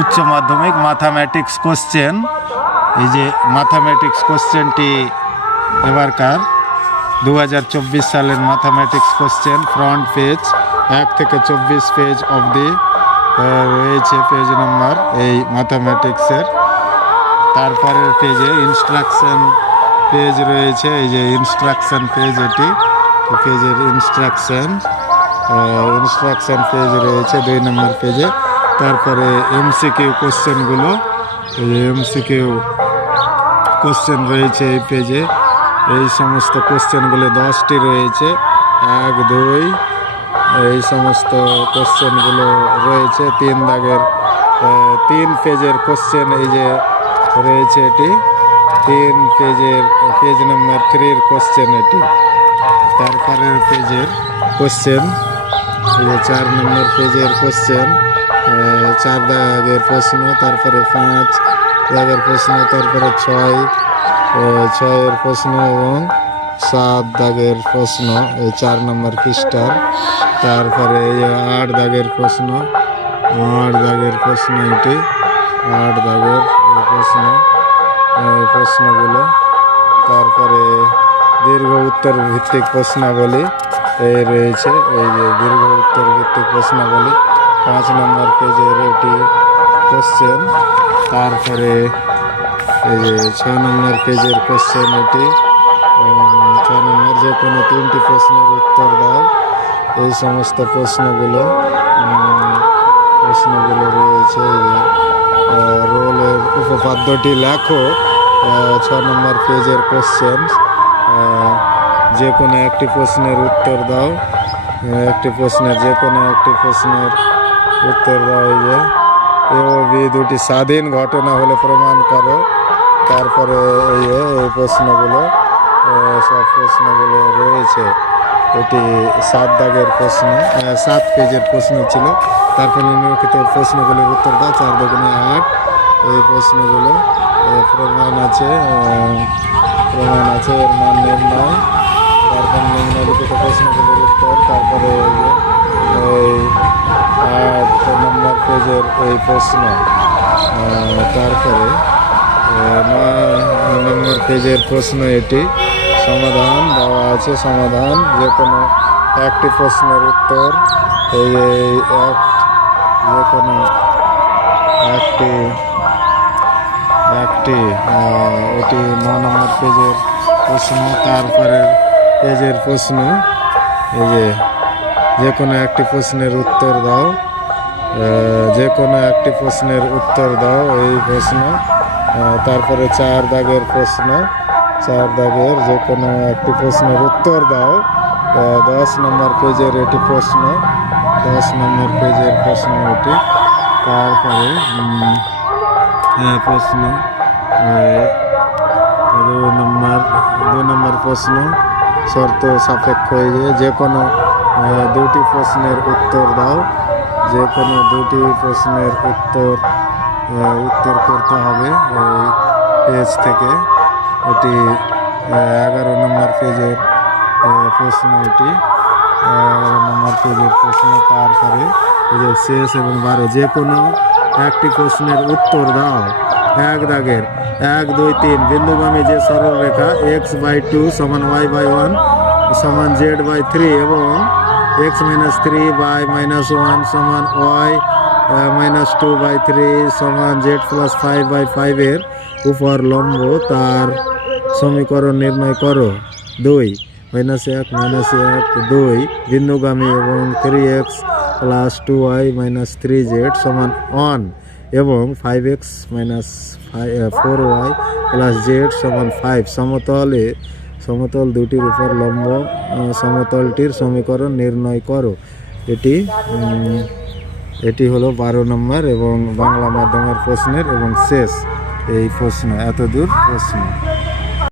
উচ্চ মাধ্যমিক mathematics question. এই যে ম্যাথামেটিক্স কোশ্চেনটি এবারকার 2024 সালের ম্যাথামেটিক্স কোশ্চেন। ফ্রন্ট পেজ 1 থেকে 24 পেজ অবধি রয়েছে পেজ নাম্বার এই ম্যাথামেটিক্সের। তারপরের পেজে ইনস্ট্রাকশন পেজ রয়েছে। এই যে ইনস্ট্রাকশন পেজ, এটি পেজের ইনস্ট্রাকশন পেজ রয়েছে 2 নম্বর পেজে। তারপরে এমসিকিউ কোশ্চেনগুলো, এই যে এমসিকিউ কোশ্চেন রয়েছে এই পেজে। এই সমস্ত কোশ্চেনগুলো 10টি রয়েছে, 1, 2 এই সমস্ত কোশ্চেনগুলো রয়েছে। 3 দাগের 3 পেজের কোশ্চেন এই যে রয়েছে, এটি 3 পেজের পেজ নাম্বার 3 কোশ্চেন এটি। তারপরের পেজের কোশ্চেন এই যে 4 নম্বর পেজের কোশ্চেন, 4 দাগের প্রশ্ন, তারপরে 5 দাগের প্রশ্ন, তারপরে 6 এর প্রশ্ন এবং 7 দাগের প্রশ্ন এই 4 নম্বর পৃষ্ঠার। তারপরে এই 8 দাগের প্রশ্ন, 8 দাগের প্রশ্ন এটি, 8 দাগের প্রশ্ন এই প্রশ্নগুলো। তারপরে দীর্ঘ উত্তর ভিত্তিক প্রশ্নাবলী এই রয়েছে, এই যে দীর্ঘ উত্তর ভিত্তিক প্রশ্নাবলী 5 নম্বর পেজের এটি কোশ্চেন। তারপরে এই যে 6 নম্বর পেজের কোশ্চেন এটি, 6 নম্বর যে কোনো 3টি প্রশ্নের উত্তর দাও এই সমস্ত প্রশ্নগুলো রয়েছে। এই যে রোলের উপপাদ্যটি লেখো 6 নম্বর পেজের কোশ্চেন। যে কোনো একটি প্রশ্নের উত্তর দাও, একটি প্রশ্নের যে কোনো একটি প্রশ্নের উত্তর দাও। এই যে এ ও বি দুটি স্বাধীন ঘটনা হলে প্রমাণ করো। তারপরে এই প্রশ্নগুলো সব প্রশ্নগুলো রয়েছে। এটি 7 দাগের প্রশ্ন, 7 পেজের প্রশ্ন ছিল। তারপর নিম্নলিখিত প্রশ্নগুলির উত্তর দাও 4 দুগুণে 8 এই প্রশ্নগুলো। প্রমাণ আছে এর মান নির্ণয়। তারপর নিম্নলিখিত প্রশ্নগুলির উত্তর। তারপরে এই 8 নম্বর পেজের এই প্রশ্ন। তারপরে 9 নম্বর পেজের প্রশ্ন এটি, সমাধান দেওয়া আছে। সমাধান যে কোনো একটি প্রশ্নের উত্তর এই যে কোনো একটি এটি 9 নম্বর পেজের প্রশ্ন। তারপরের পেজের প্রশ্ন এই যে কোনো একটি প্রশ্নের উত্তর দাও, যে কোনো একটি প্রশ্নের উত্তর দাও এই প্রশ্ন। তারপরে 4 দাগের প্রশ্ন, 4 দাগের যে কোনো একটি প্রশ্নের উত্তর দাও 10 নম্বর পেজের এটি প্রশ্ন, 10 নম্বর পেজের প্রশ্ন এটি। তারপরে প্রশ্ন 2 নম্বর প্রশ্ন, শর্ত সাপেক্ষ যে কোনো 2টি প্রশ্নের উত্তর দাও। যে কোনো 2টি প্রশ্নের উত্তর করতে হবে এই পেজ থেকে। এটি 11 নম্বর পেজের প্রশ্ন এটি, 11 নম্বর পেজের প্রশ্ন। তারপরে এই যে শেষ এবং 12 যে কোনো একটি প্রশ্নের উত্তর দাও 1 দাগের 1, 2, 3 বিন্দুগামী যে সরল রেখা x/2 = y/1 = z/3 এবং x-3 by -1 = y-2/3 = z+5/5 এর উপর লম্ব তার সমীকরণ নির্ণয় করো। 2 -1 -1 2 বিন্দুগামী এবং 3x + 2y - 3z = 1 এবং 5x - 4y + z = 5 সমতল দুটির উপর লম্ব সমতলটির সমীকরণ নির্ণয় করো। এটি হলো 12 নম্বর এবং বাংলা মাধ্যমের প্রশ্নের এবং শেষ এই প্রশ্ন, এতদূর প্রশ্ন।